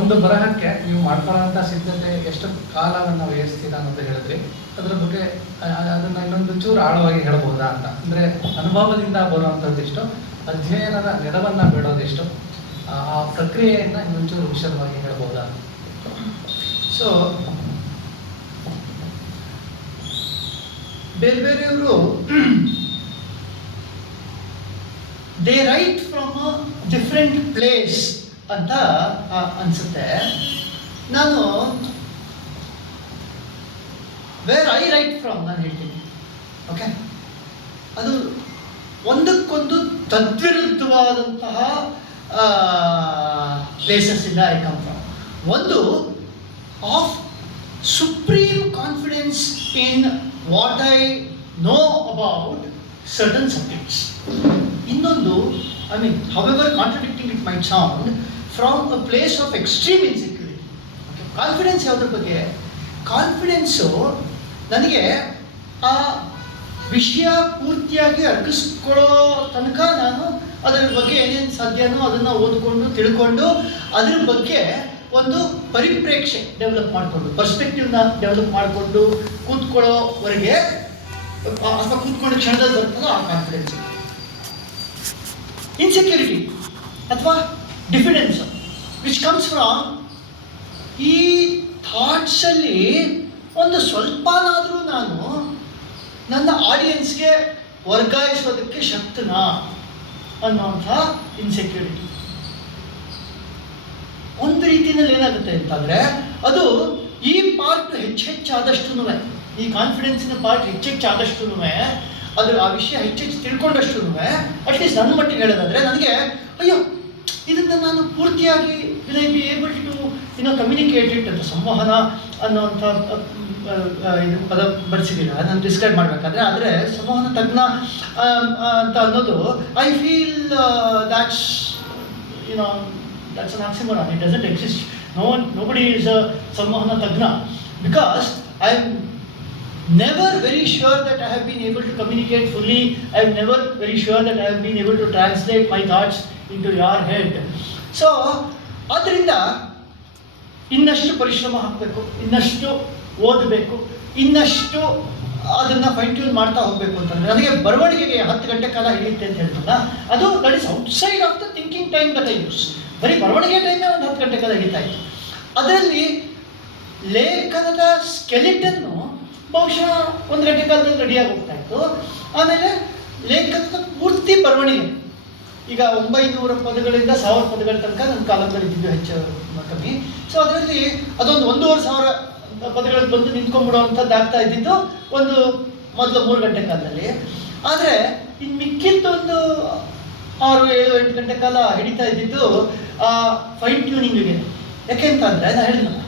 ಒಂದು ಬರಹಕ್ಕೆ ನೀವು ಮಾಡ್ಕೊಳ್ಳೋಂಥ ಸಿದ್ಧತೆ ಎಷ್ಟು ಕಾಲವನ್ನು ವಹಿಸ್ತೀರಾ ಅಂತ ಹೇಳಿದ್ರಿ, ಅದ್ರ ಬಗ್ಗೆ ಅದನ್ನು ಇನ್ನೊಂದು ಚೂರು ಆಳವಾಗಿ ಹೇಳ್ಬೋದಾ ಅಂತ. ಅಂದ್ರೆ ಅನುಭವದಿಂದ ಬರುವಂಥದ್ದಿಷ್ಟು ಅಧ್ಯಯನದ ನೆರವನ್ನ ಬೇಡೋದಿಷ್ಟು ಆ ಪ್ರಕ್ರಿಯೆಯನ್ನು ಇನ್ನೊಂಚೂರು ವಿಶದವಾಗಿ ಹೇಳ್ಬೋದಾ? ಸೊ ಬೇರೆ ಬೇರೆಯವರು they write from a different place ಅಂತ ಅನ್ಸುತ್ತೆ. ನಾನು ವೇರ್ ಐ ರೈಟ್ ಫ್ರಮ್ ನಾನು ಹೇಳ್ತೀನಿ. ಓಕೆ ಅದು ಒಂದಕ್ಕೊಂದು ತದ್ವಿರುದ್ಧವಾದಂತಹ ಪ್ಲೇಸಸ್ ಇಂದ ಐ ಕಮ್ ಫ್ರಮ್ ಒಂದು of supreme confidence in what I know about certain subjects ಇನ್ನೊಂದು I mean however contradicting it might sound from a place of extreme insecurity confidence ಯಾವುದ್ರ ಬಗ್ಗೆ? ಕಾನ್ಫಿಡೆನ್ಸು ನನಗೆ ಆ ವಿಷಯ ಪೂರ್ತಿಯಾಗಿ ಅರ್ಗಿಸ್ಕೊಳ್ಳೋ ತನಕ ನಾನು ಅದರ ಬಗ್ಗೆ ಏನೇನು ಸಾಧ್ಯನೋ ಅದನ್ನು ಓದಿಕೊಂಡು, ತಿಳ್ಕೊಂಡು ಅದ್ರ ಬಗ್ಗೆ ಒಂದು ಪರಿಪ್ರೇಕ್ಷೆ ಡೆವಲಪ್ ಮಾಡಿಕೊಂಡು ಪರ್ಸ್ಪೆಕ್ಟಿವ್ನ ಡೆವಲಪ್ ಮಾಡಿಕೊಂಡು ಕೂತ್ಕೊಳ್ಳೋವರೆಗೆ ಅಥವಾ ಕೂತ್ಕೊಂಡು ಕ್ಷಣದಲ್ಲಿ ಬರ್ತದೋ ಆ ಕಾನ್ಫಿಡೆನ್ಸ್ ಇನ್ಸೆಕ್ಯೂರಿಟಿ ಅಥವಾ ಡಿಫಿಡೆನ್ಸ್ ವಿಚ್ ಕಮ್ಸ್ ಫ್ರಮ್ ಈ ಥಾಟ್ಸಲ್ಲಿ ಒಂದು ಸ್ವಲ್ಪನಾದರೂ ನಾನು ನನ್ನ ಆಡಿಯನ್ಸ್ಗೆ ವರ್ಗಾಯಿಸೋದಕ್ಕೆ ಶಕ್ತನಾ ಅನ್ನೋಂಥ ಇನ್ಸೆಕ್ಯೂರಿಟಿ ಒಂದು ರೀತಿಯಲ್ಲಿ ಏನಾಗುತ್ತೆ ಅಂತಂದರೆ ಅದು ಈ ಪಾರ್ಟ್ ಹೆಚ್ಚು ಹೆಚ್ಚಾದಷ್ಟು ಈ ಕಾನ್ಫಿಡೆನ್ಸಿನ ಪಾರ್ಟ್ ಹೆಚ್ಚೆಚ್ಚಾದಷ್ಟು ಅದು ಆ ವಿಷಯ ಹೆಚ್ಚೆಚ್ಚು ತಿಳ್ಕೊಂಡಷ್ಟು ಅಟ್ಲೀಸ್ಟ್ ನನ್ನ ಮಟ್ಟಿಗೆ ಹೇಳೋದಾದರೆ ನನಗೆ, ಅಯ್ಯೋ ಇದನ್ನು ನಾನು ಪೂರ್ತಿಯಾಗಿ will I be able to ಇನ್ನೋ ಕಮ್ಯುನಿಕೇಟೆಡ್ ಅಂತ ಸಂವಹನ ಅನ್ನೋಂಥ ಅ, ಅ, ಅ, ಇದು ಪದ ಬಳಸಿದ್ದೀರ ನಾನು ಡಿಸ್ಕ್ರೈಬ್ ಮಾಡಬೇಕಾದ್ರೆ. ಆದರೆ ಸಂವಹನ ತಜ್ಞ ಅಂತ ಅನ್ನೋದು I feel that's you know that's an oxymoron. It doesn't exist no nobody is a ಸಂವಹನ ತಜ್ಞ. Because I never very sure that I have been able to communicate fully. I'm never very sure that I have been able to translate my thoughts into your head. So ಆದ್ದರಿಂದ ಇನ್ನಷ್ಟು ಪರಿಶ್ರಮ ಹಾಕಬೇಕು, ಇನ್ನಷ್ಟು ಓದಬೇಕು, ಇನ್ನಷ್ಟು ಅದನ್ನು ಫೈನ್ ಟ್ಯೂನ್ ಮಾಡ್ತಾ ಹೋಗಬೇಕು ಅಂತಂದರೆ ನನಗೆ ಬರವಣಿಗೆಗೆ ಹತ್ತು ಗಂಟೆ ಕಾಲ ಹಿಡಿಯುತ್ತೆ ಅಂತ ಹೇಳ್ತಲ್ಲ ಅದು that is outside of the thinking time that I use ಬರೀ ಬರವಣಿಗೆ ಟೈಮೇ ಒಂದು ಹತ್ತು ಗಂಟೆ ಕಾಲ ಹಿಡಿತಾ ಇತ್ತು ಅದರಲ್ಲಿ ಲೇಖನದ ಸ್ಕೆಲಿಟನ್ನು ಬಹುಶಃ ಒಂದು ಗಂಟೆ ಕಾಲದಲ್ಲಿ ರೆಡಿಯಾಗಿ ಹೋಗ್ತಾ ಇತ್ತು. ಆಮೇಲೆ ಲೇಖನದ ಪೂರ್ತಿ ಬರವಣಿಗೆ. ಈಗ ಒಂಬೈನೂರ ಪದಗಳಿಂದ ಸಾವಿರ ಪದಗಳ ತನಕ ನನ್ನ ಕಾಲದಲ್ಲಿ ಇದ್ದಿದ್ದು ಹೆಚ್ಚು ಕಮ್ಮಿ. ಸೊ ಅದರಲ್ಲಿ ಅದೊಂದು ಒಂದೂವರೆ ಸಾವಿರ ಪದಗಳಿಗೆ ಬಂದು ನಿಂತ್ಕೊಂಡ್ಬಿಡುವಂಥದ್ದು ಆಗ್ತಾ ಇದ್ದಿದ್ದು ಒಂದು ಮೊದಲು ಮೂರು ಗಂಟೆ ಕಾಲದಲ್ಲಿ. ಆದರೆ ಇನ್ನು ಮಿಕ್ಕಿದ್ದೊಂದು ಆರು, ಏಳು, ಎಂಟು ಗಂಟೆ ಕಾಲ ಹಿಡಿತಾ ಇದ್ದಿದ್ದು, ಆ ಫೈನ್ ಟ್ಯೂನಿಂಗಿಗೆ ಯಾಕೆಂತಂದರೆ ನಾನು ಹೇಳಿದ್ನಲ್ಲ,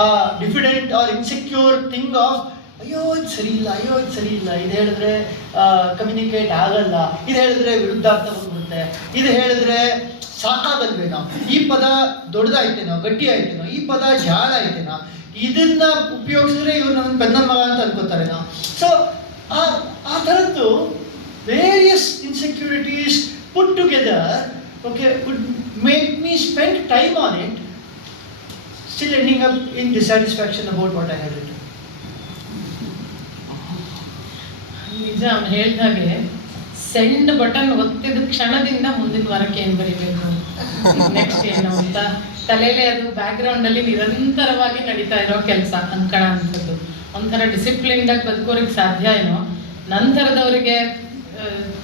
ಆ diffident or insecure thing of ಅಯ್ಯೋ, ಇದು ಸರಿ ಇಲ್ಲ, ಅಯ್ಯೋ, ಇದು ಸರಿ ಇಲ್ಲ. ಇದು ಹೇಳಿದ್ರೆ ಕಮ್ಯುನಿಕೇಟ್ ಆಗಲ್ಲ. ಇದು ಹೇಳಿದ್ರೆ ವಿರುದ್ಧಾರ್ಥ ಬಂದ್ಬಿಡುತ್ತೆ. ಇದು ಹೇಳಿದ್ರೆ ಸಾಕಾಗಲ್ವೇನೋ. ಈ ಪದ ದೊಡ್ಡದಾಯ್ತೇನೋ ಗಟ್ಟಿ ಆಯ್ತೇನೋ ಈ ಪದ ಜಾಳ ಆಯ್ತೇನೋ ಇದನ್ನ ಉಪಯೋಗಿಸಿದ್ರೆ ಇವ್ರು ನನ್ನ ಬೆನ್ನ ಮಗ ಅಂತ ಅನ್ಕೋತಾರೇನೋ. ಸೊ ಆ ಆ ಥರದ್ದು various insecurities put together okay would make me spend time on it still ending up in dissatisfaction about what I have ನಿಜ ಅವ್ನು ಹೇಳ್ದಾಗೆ ಸೆಂಡ್ ಬಟನ್ ಒತ್ತಿದ ಕ್ಷಣದಿಂದ ಮುಂದಿನ ವಾರಕ್ಕೆ ಏನು ಬರಿಬೇಕು? ನೆಕ್ಸ್ಟ್ ಏನು ಅಂತ. ತಲೆಯಲ್ಲಿ ಅದು ಬ್ಯಾಕ್ಗ್ರೌಂಡ್ ಅಲ್ಲಿ ನಿರಂತರವಾಗಿ ನಡೀತಾ ಇರೋ ಕೆಲಸ ಅನ್ಕಣ ಅಂಥದ್ದು. ಒಂಥರ ಡಿಸಿಪ್ಲಿನ್ ಆಗಿ ಬದುಕೋರಿಗೆ ಸಾಧ್ಯ ಏನೋ. ನಂತರದವರಿಗೆ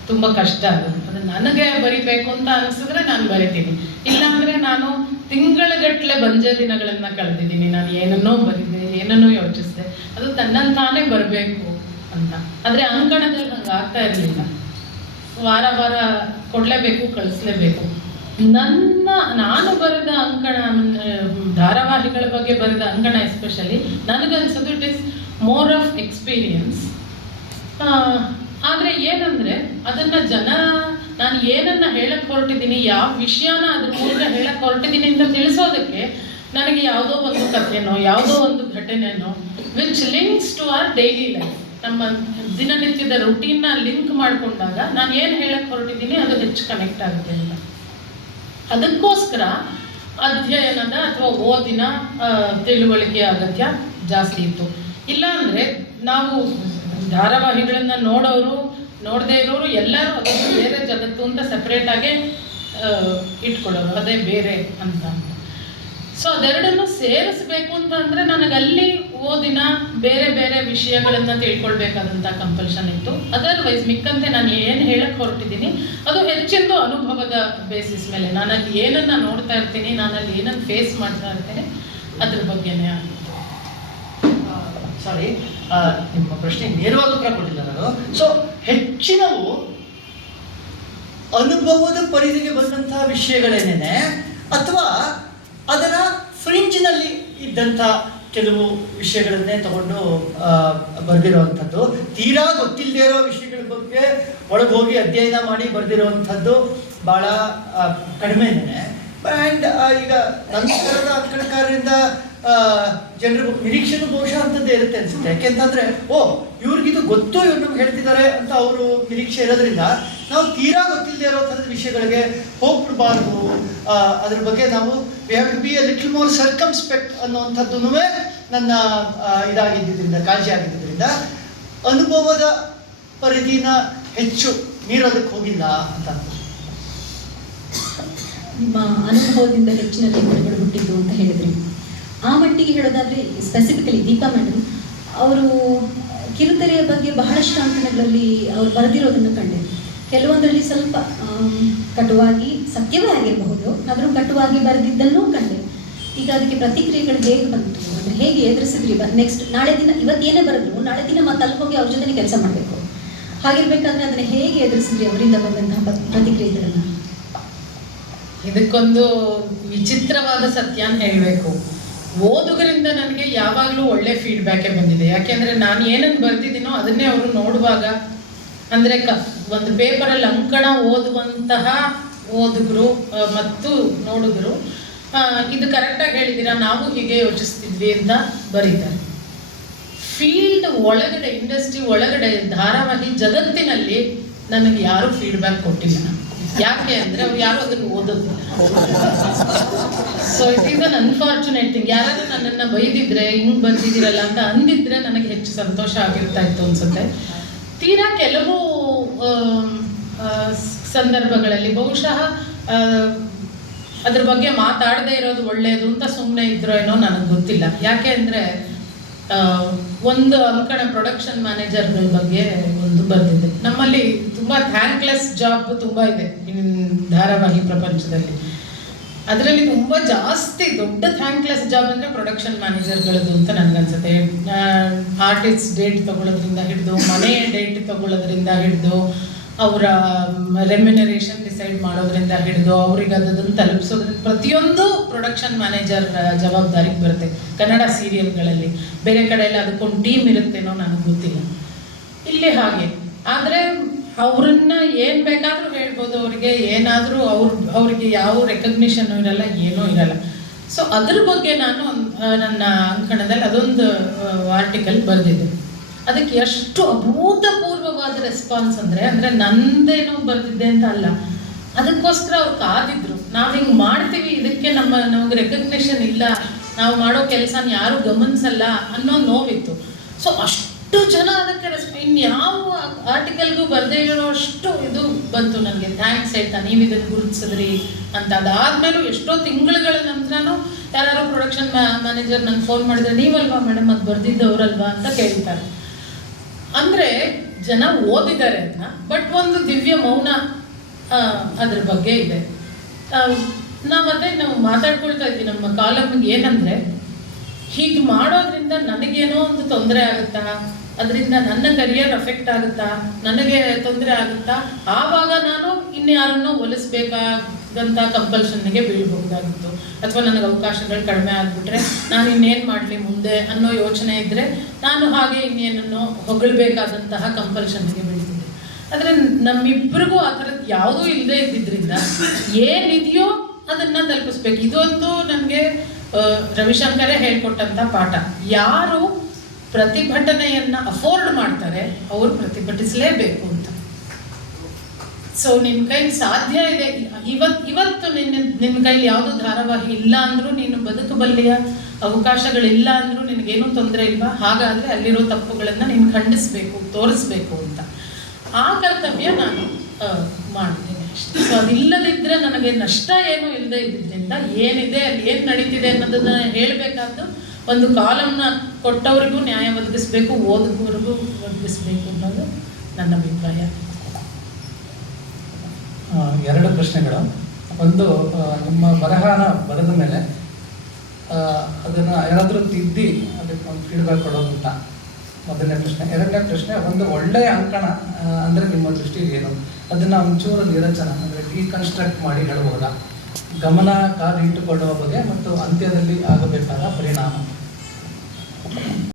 ತುಂಬ ಕಷ್ಟ ಅದು. ನನಗೆ ಬರಿಬೇಕು ಅಂತ ಅನಿಸಿದ್ರೆ ನಾನು ಬರಿತೀನಿ. ಇಲ್ಲಾಂದ್ರೆ ನಾನು ತಿಂಗಳಗಟ್ಟಲೆ ಬಂಜೆ ದಿನಗಳನ್ನ ಕಳೆದಿದ್ದೀನಿ. ನಾನು ಏನನ್ನೋ ಬರಿದೆ, ಏನನ್ನೋ ಯೋಚಿಸಿದೆ. ಅದು ತನ್ನಂತಾನೇ ಬರಬೇಕು ಅಂತ. ಆದ್ರೆ ಅಂಕಣದಲ್ಲಿ ನಂಗೆ ಆಗ್ತಾ ಇರಲಿಲ್ಲ. ವಾರ ವಾರ ಕೊಡ್ಲೇಬೇಕು, ಕಳಿಸ್ಲೇಬೇಕು. ನನ್ನ, ನಾನು ಬರೆದ ಅಂಕಣ ಧಾರಾವಾಹಿಗಳ ಬಗ್ಗೆ ಬರೆದ ಅಂಕಣ especially ನನಗನ್ಸೋದು it is more of experience ಆದರೆ ಏನಂದ್ರೆ, ಅದನ್ನ ಜನ, ನಾನು ಏನನ್ನ ಹೇಳಕ್ಕೆ ಹೊರಟಿದ್ದೀನಿ, ಯಾವ ವಿಷಯನ ಅದ್ರ ಮೂಲಕ ಹೇಳಕ್ಕೆ ಹೊರಟಿದ್ದೀನಿ ಅಂತ ತಿಳಿಸೋದಕ್ಕೆ ನನಗೆ ಯಾವುದೋ ಒಂದು ಕಥೆನೋ, ಯಾವುದೋ ಒಂದು ಘಟನೆನೋ which links to our daily life ನಮ್ಮ ದಿನನಿತ್ಯದ ರುಟೀನ್ನ ಲಿಂಕ್ ಮಾಡಿಕೊಂಡಾಗ ನಾನು ಏನು ಹೇಳಕ್ಕೆ ಹೊರಟಿದ್ದೀನಿ ಅದು ಹೆಚ್ಚು ಕನೆಕ್ಟ್ ಆಗುತ್ತೆ ಅಂತ. ಅದಕ್ಕೋಸ್ಕರ ಅಧ್ಯಯನದ ಅಥವಾ ಓದಿನ ತಿಳುವಳಿಕೆ ಅಗತ್ಯ ಜಾಸ್ತಿ ಇತ್ತು. ಇಲ್ಲ ಅಂದರೆ ನಾವು ಧಾರಾವಾಹಿಗಳನ್ನು ನೋಡೋರು, ನೋಡದೇ ಇರೋರು ಎಲ್ಲರೂ ಅದನ್ನು ಬೇರೆ ಜಗತ್ತು ಅಂತ ಸಪ್ರೇಟಾಗೆ ಇಟ್ಕೊಳ್ಳೋರು, ಅದೇ ಬೇರೆ ಅಂತ. ಸೊ ಅದೆರಡನ್ನು ಸೇರಿಸ್ಬೇಕು ಅಂತ ಅಂದ್ರೆ ನನಗೆ ಅಲ್ಲಿ ಓದಿನ ಬೇರೆ ಬೇರೆ ವಿಷಯಗಳನ್ನ ತಿಳ್ಕೊಳ್ಬೇಕಾದಂಥ ಕಂಪಲ್ಷನ್ ಇತ್ತು. ಅದರ್ವೈಸ್ ಮಿಕ್ಕಂತೆ ನಾನು ಏನು ಹೇಳಕ್ಕೆ ಹೊರಟಿದ್ದೀನಿ, ಅದು ಹೆಚ್ಚಿಂದು ಅನುಭವದ ಬೇಸಿಸ್ ಮೇಲೆ. ನಾನಲ್ಲಿ ಏನನ್ನ ನೋಡ್ತಾ ಇರ್ತೀನಿ, ನಾನಲ್ಲಿ ಏನನ್ನು ಫೇಸ್ ಮಾಡ್ತಾ ಇರ್ತೇನೆ, ಅದ್ರ ಬಗ್ಗೆನೇ ಸಾರಿ ನಿಮ್ಮ ಪ್ರಶ್ನೆ ನೇರವಾದ ಉತ್ತರ ಕೊಟ್ಟಿಲ್ಲ ನಾನು. ಸೊ ಹೆಚ್ಚಿನವು ಅನುಭವದ ಪರಿಧಿಗೆ ಬಂದಂತಹ ವಿಷಯಗಳೇನೇನೆ? ಅಥವಾ ಫ್ರಿಂಜಿನಲ್ಲಿ ಇದ್ದಂಥ ಕೆಲವು ವಿಷಯಗಳನ್ನೇ ತಗೊಂಡು ಬರೆದಿರುವಂಥದ್ದು. ತೀರಾ ಗೊತ್ತಿಲ್ಲದೆ ಇರೋ ವಿಷಯಗಳ ಬಗ್ಗೆ ಒಳಗೋಗಿ ಅಧ್ಯಯನ ಮಾಡಿ ಬರೆದಿರುವಂಥದ್ದು ಭಾಳ ಕಡಿಮೆನೇ ಆ್ಯಂಡ್ ಈಗ ನಂತರದ ಅಂಕಣಕಾರರಿಂದ ಜನರು ನಿರೀಕ್ಷೆನೂ ಬಹುಶಃ ಅಂಥದ್ದೇ ಇರುತ್ತೆ ಅನ್ಸುತ್ತೆ. ಯಾಕೆಂತಂದ್ರೆ ಓ, ಇವ್ರಿಗಿದು ಗೊತ್ತು ಇವ್ರು ನಮ್ಗೆ ಹೇಳ್ತಿದ್ದಾರೆ ಅಂತ ಅವರು ನಿರೀಕ್ಷೆ ಇರೋದ್ರಿಂದ ನಾವು ತೀರಾ ಗೊತ್ತಿಲ್ಲದೆ ಇರೋ ಥರದ ವಿಷಯಗಳಿಗೆ ಹೋಗ್ಬಿಡ್ಬಾರ್ದು. ಅದ್ರ ಬಗ್ಗೆ ನಾವು we have to be a little more circumspect ಅನ್ನೋವಂಥದ್ದು ನನ್ನ ಇದಾಗಿದ್ದರಿಂದ ಕಾಳಜಿ ಆಗಿದ್ದರಿಂದ ಅನುಭವದ ಪರಿಧಿನ ಹೆಚ್ಚು ಮೀರೋದಕ್ಕೆ ಹೋಗಿಲ್ಲ ಅಂತ ನಿಮ್ಮ ಅನುಭವದಿಂದ ಹೆಚ್ಚಿನ ಲೇಖನಗಳು ಹುಟ್ಟಿದ್ದು ಅಂತ ಹೇಳಿದ್ರಿ. ಆ ಮಟ್ಟಿಗೆ ಹೇಳೋದಾದ್ರೆ ಸ್ಪೆಸಿಫಿಕಲಿ ದೀಪಾ ಮೇಡಮ್ ಅವರು ಕಿರುತೆರೆಯ ಬಗ್ಗೆ ಬಹಳಷ್ಟು ಅಂಕಣಗಳಲ್ಲಿ ಅವರು ಬರೆದಿರೋದನ್ನು ಕಂಡೆ. ಕೆಲವೊಂದರಲ್ಲಿ ಸ್ವಲ್ಪ ಕಟುವಾಗಿ, ಸತ್ಯವೇ ಆಗಿರಬಹುದು, ಆದರೂ ಕಟುವಾಗಿ ಬರೆದಿದ್ದನ್ನೂ ಕಂಡೆ. ಈಗ ಅದಕ್ಕೆ ಪ್ರತಿಕ್ರಿಯೆಗಳು ಹೇಗೆ ಬಂತು? ಅಂದರೆ ಹೇಗೆ ಎದುರಿಸಿದ್ರಿ? ನೆಕ್ಸ್ಟ್ ನಾಳೆ ದಿನ ಇವತ್ತೇನೇ ಬರೆದ್ರು, ನಾಳೆ ದಿನ ಮತ್ತೆ ಅಲ್ಲಿ ಹೋಗಿ ಅವ್ರ ಜೊತೆ ಕೆಲಸ ಮಾಡಬೇಕು. ಹಾಗಿರ್ಬೇಕಾದ್ರೆ ಅದನ್ನು ಹೇಗೆ ಎದುರಿಸಿದ್ರಿ ಅವರಿಂದ ಬಂದಂತಹ ಪ್ರ- ಪ್ರತಿಕ್ರಿಯೆಗಳನ್ನು? ಇದಕ್ಕೊಂದು ವಿಚಿತ್ರವಾದ ಸತ್ಯ ಅಂತ ಹೇಳಬೇಕು. ಓದುಗರಿಂದ ನನಗೆ ಯಾವಾಗಲೂ ಒಳ್ಳೆ ಫೀಡ್ಬ್ಯಾಕೇ ಬಂದಿದೆ. ಯಾಕೆಂದರೆ ನಾನು ಏನನ್ನು ಬರೆದಿದ್ದೀನೋ ಅದನ್ನೇ ಅವರು ನೋಡುವಾಗ, ಅಂದರೆ ಕ, ಒಂದು ಪೇಪರಲ್ಲಿ ಅಂಕಣ ಓದುವಂತಹ ಓದುಗರು ಮತ್ತು ನೋಡುಗರು ಇದು ಕರೆಕ್ಟಾಗಿ ಹೇಳಿದ್ದೀರಾ, ನಾವು ಹೀಗೆ ಯೋಚಿಸ್ತಿದ್ವಿ ಅಂತ ಬರೀತಾರೆ. ಫೀಲ್ಡ್ ಒಳಗಡೆ ಇಂಡಸ್ಟ್ರಿ ಒಳಗಡೆ, ಧಾರಾವಾಹಿ ಜಗತ್ತಿನಲ್ಲಿ ನನಗೆ ಯಾರೂ ಫೀಡ್ಬ್ಯಾಕ್ ಕೊಟ್ಟಿಲ್ಲ. ಯಾಕೆ ಅಂದರೆ ಅವ್ರು ಯಾರು ಅದನ್ನು ಓದೋದಿಲ್ಲ so it is an unfortunate thing ಯಾರಾದ್ರೂ ನನ್ನನ್ನು ಬೈದಿದ್ರೆ ಹಿಂಗೆ ಬಂದಿದ್ದೀರಲ್ಲ ಅಂತ ಅಂದಿದ್ರೆ ನನಗೆ ಹೆಚ್ಚು ಸಂತೋಷ ಆಗಿರ್ತಾ ಇತ್ತು ಅನ್ಸುತ್ತೆ. ತೀರಾ ಕೆಲವು ಸಂದರ್ಭಗಳಲ್ಲಿ ಬಹುಶಃ ಅದ್ರ ಬಗ್ಗೆ ಮಾತಾಡದೇ ಇರೋದು ಒಳ್ಳೆಯದು ಅಂತ ಸುಮ್ಮನೆ ಇದ್ರೋ ಏನೋ ನನಗೆ ಗೊತ್ತಿಲ್ಲ. ಯಾಕೆ ಅಂದರೆ ಒಂದು ಅಂಕಣ ಪ್ರೊಡಕ್ಷನ್ ಮ್ಯಾನೇಜರ್ ಬಗ್ಗೆ ಒಂದು ಬಂದಿದೆ. ನಮ್ಮಲ್ಲಿ ತುಂಬ ಥ್ಯಾಂಕ್ಲೆಸ್ ಜಾಬ್ ತುಂಬ ಇದೆ ಧಾರಾವಾಹಿ ಪ್ರಪಂಚದಲ್ಲಿ. ಅದರಲ್ಲಿ ತುಂಬ ಜಾಸ್ತಿ ದೊಡ್ಡ ಥ್ಯಾಂಕ್ಲೆಸ್ ಜಾಬ್ ಅಂದರೆ ಪ್ರೊಡಕ್ಷನ್ ಮ್ಯಾನೇಜರ್ಗಳದ್ದು ಅಂತ ನನಗನ್ಸುತ್ತೆ. ಆರ್ಟಿಸ್ಟ್ ಡೇಟ್ ತಗೊಳ್ಳೋದ್ರಿಂದ ಹಿಡಿದು, ಮನೆ ಡೇಟ್ ತಗೊಳ್ಳೋದ್ರಿಂದ ಹಿಡಿದು, ಅವರ ರೆಮ್ಯುನರೇಷನ್ ಡಿಸೈಡ್ ಮಾಡೋದ್ರಿಂದ ಹಿಡಿದು, ಅವ್ರಿಗೆ ಅದನ್ನು ತಲುಪಿಸೋದ್ರಿಂದ ಪ್ರತಿಯೊಂದು ಪ್ರೊಡಕ್ಷನ್ ಮ್ಯಾನೇಜರ್ ಜವಾಬ್ದಾರಿಗೆ ಬರುತ್ತೆ ಕನ್ನಡ ಸೀರಿಯಲ್ಗಳಲ್ಲಿ ಬೇರೆ ಕಡೆ ಎಲ್ಲ ಅದಕ್ಕೊಂದು ಟೀಮ್ ಇರುತ್ತೇನೋ ನನಗೆ ಗೊತ್ತಿಲ್ಲ. ಇಲ್ಲಿ ಹಾಗೆ. ಆದರೆ ಅವ್ರನ್ನ ಏನು ಬೇಕಾದರೂ ಹೇಳ್ಬೋದು ಅವ್ರಿಗೆ. ಏನಾದರೂ ಅವ್ರ, ಅವ್ರಿಗೆ ಯಾವ ರೆಕಗ್ನಿಷನ್ ಇರಲ್ಲ, ಏನೂ ಇರಲ್ಲ. ಸೊ ಅದ್ರ ಬಗ್ಗೆ ನಾನು ನನ್ನ ಅಂಕಣದಲ್ಲಿ ಅದೊಂದು ಆರ್ಟಿಕಲ್ ಬರೆದಿದ್ದೆ ಅದಕ್ಕೆ ಎಷ್ಟು ಅಭೂತಪೂರ್ವವಾದ ರೆಸ್ಪಾನ್ಸ್ ಅಂದರೆ ಅಂದರೆ ನಂದೇನೋ ಬರೆದಿದ್ದೆ ಅಂತ ಅಲ್ಲ. ಅದಕ್ಕೋಸ್ಕರ ಅವ್ರು ಕಾದಿದ್ರು. ನಾವು ಹಿಂಗೆ ಮಾಡ್ತೀವಿ, ಇದಕ್ಕೆ ನಮ್ಮ, ನಮಗೆ ರೆಕಗ್ನಿಷನ್ ಇಲ್ಲ. ನಾವು ಮಾಡೋ ಕೆಲಸನ ಯಾರೂ ಗಮನಿಸಲ್ಲ ಅನ್ನೋ ನೋವಿತ್ತು. ಸೊ ಅಷ್ಟು ಜನ ಅದಕ್ಕೆ ರೆಸ್ಪ ಇನ್ಯಾವ ಆರ್ಟಿಕಲ್ಗೂ ಬರದೇ ಇರೋ ಅಷ್ಟು ಇದು ಬಂತು ನನಗೆ. ಥ್ಯಾಂಕ್ಸ್ ಹೇಳ್ತಾ ನೀವು ಇದನ್ನು ಗುರುತಿಸಿದ್ರಿ ಅಂತ. ಅದಾದ್ಮೇಲೂ ಎಷ್ಟೋ ತಿಂಗಳುಗಳ ನಂತರನೂ ಯಾರು ಪ್ರೊಡಕ್ಷನ್ ಮ್ಯಾನೇಜರ್ ನಂಗೆ ಫೋನ್ ಮಾಡಿದ್ರೆ, ನೀವಲ್ವಾ ಮೇಡಮ್ ಅದು ಬರ್ದಿದ್ದವ್ರಲ್ವಾ? ಅಂತ ಕೇಳ್ತಾರೆ. ಅಂದರೆ ಜನ ಓದಿದ್ದಾರೆ ಅಂತ ಬಟ್ ಒಂದು ದಿವ್ಯ ಮೌನ ಅದ್ರ ಬಗ್ಗೆ ಇದೆ. ನಾವು ಅದೇ ನಾವು ಮಾತಾಡ್ಕೊಳ್ತಾ ಇದ್ವಿ ನಮ್ಮ ಕಾಲಮ್ಗೆ ಏನಂದರೆ ಹೀಗೆ ಮಾಡೋದ್ರಿಂದ ನನಗೇನೋ ಒಂದು ತೊಂದರೆ ಆಗುತ್ತಾ? ಅದರಿಂದ ನನ್ನ ಕರಿಯರ್ ಅಫೆಕ್ಟ್ ಆಗುತ್ತಾ? ನನಗೆ ತೊಂದರೆ ಆಗುತ್ತಾ? ಆವಾಗ ನಾನು ಇನ್ಯಾರನ್ನು ಒಲಿಸ್ಬೇಕಾದಂಥ ಕಂಪಲ್ಷನ್ಗೆ ಬೀಳಬಹುದಾಗಿತ್ತು. ಅಥವಾ ನನಗೆ ಅವಕಾಶಗಳು ಕಡಿಮೆ ಆಗಿಬಿಟ್ರೆ ನಾನು ಇನ್ನೇನು ಮಾಡಲಿ ಮುಂದೆ ಅನ್ನೋ ಯೋಚನೆ ಇದ್ದರೆ ನಾನು ಹಾಗೆ ಇನ್ನೇನನ್ನು ಹೊಗಳಬೇಕಾದಂತಹ ಕಂಪಲ್ಷನ್ಗೆ ಬೀಳ್ತಿದ್ದೆ. ಆದರೆ ನಮ್ಮಿಬ್ಬರಿಗೂ ಆ ಥರದ್ದು ಯಾವುದೂ ಇಲ್ಲದೆ ಇದ್ದಿದ್ದರಿಂದ ಏನಿದೆಯೋ ಅದನ್ನು ತಲುಪಿಸ್ಬೇಕು. ಇದೊಂದು ನನಗೆ ರವಿಶಂಕರೇ ಹೇಳ್ಕೊಟ್ಟಂಥ ಪಾಠ. ಯಾರು ಪ್ರತಿಭಟನೆಯನ್ನು ಅಫೋರ್ಡ್ ಮಾಡ್ತಾರೆ, ಅವರು ಪ್ರತಿಭಟಿಸಲೇಬೇಕು ಅಂತ. ಸೊ ನಿಮ್ಮ ಕೈಲಿ ಸಾಧ್ಯ ಇದೆ. ಇವತ್, ಇವತ್ತು ನಿನ್ನ ನಿನ್ನ ಕೈಲಿ ಯಾವುದು ಧಾರಾವಾಹಿ ಇಲ್ಲ ಅಂದರೂ ನೀನು ಬದುಕಬಲ್ಲಿಯ ಅವಕಾಶಗಳಿಲ್ಲ ಅಂದ್ರೂ ನಿನಗೇನೂ ತೊಂದರೆ ಇಲ್ವಾ? ಹಾಗಾದ್ರೆ ಅಲ್ಲಿರೋ ತಪ್ಪುಗಳನ್ನು ನೀನು ಖಂಡಿಸ್ಬೇಕು, ತೋರಿಸ್ಬೇಕು ಅಂತ. ಆ ಕರ್ತವ್ಯ ನಾನು ಮಾಡ್ತೀನಿ. ಸೊ ಅದಿಲ್ಲದಿದ್ದರೆ ನನಗೆ ನಷ್ಟ ಏನೂ ಇಲ್ಲದೆ ಇದ್ದಿದ್ದರಿಂದ ಏನಿದೆ ಅಲ್ಲಿ ಏನು ನಡೀತಿದೆ ಅನ್ನೋದನ್ನ ಹೇಳಬೇಕಾದ್ದು ಒಂದು ಕಾಲಮ್ನ ಕೊಟ್ಟವರಿಗೂ ನ್ಯಾಯ ಒದಗಿಸ್ಬೇಕು, ಓದುಗರಿಗೂ ಒದಗಿಸ್ಬೇಕು ಅನ್ನೋದು ನನ್ನ ಅಭಿಪ್ರಾಯ. ಎರಡು ಪ್ರಶ್ನೆಗಳು. ಒಂದು ನಿಮ್ಮ ಬರಹನ ಬರೆದ ಮೇಲೆ ಅದನ್ನು ಯಾರಾದರೂ ತಿದ್ದಿ ಅದಕ್ಕೆ ಒಂದು ಫೀಡ್ಬ್ಯಾಕ್ ಕೊಡೋದಂತ ಮೊದಲನೇ ಪ್ರಶ್ನೆ. ಎರಡನೇ ಪ್ರಶ್ನೆ, ಒಂದು ಒಳ್ಳೆಯ ಅಂಕಣ ಅಂದ್ರೆ ನಿಮ್ಮ ದೃಷ್ಟಿಯಲ್ಲಿ ಏನು? ಅದನ್ನ ಒಂಚೂರು ನಿರಚನ ಅಂದ್ರೆ ಡಿಕನ್ಸ್ಟ್ರಕ್ಟ್ ಮಾಡಿ ಹೇಳ್ಬೋದಾ? ಗಮನ, ಕಾದು ಇಟ್ಟುಕೊಳ್ಳುವ ಬಗ್ಗೆ ಮತ್ತು ಅಂತ್ಯದಲ್ಲಿ ಆಗಬೇಕಾದ ಪರಿಣಾಮ.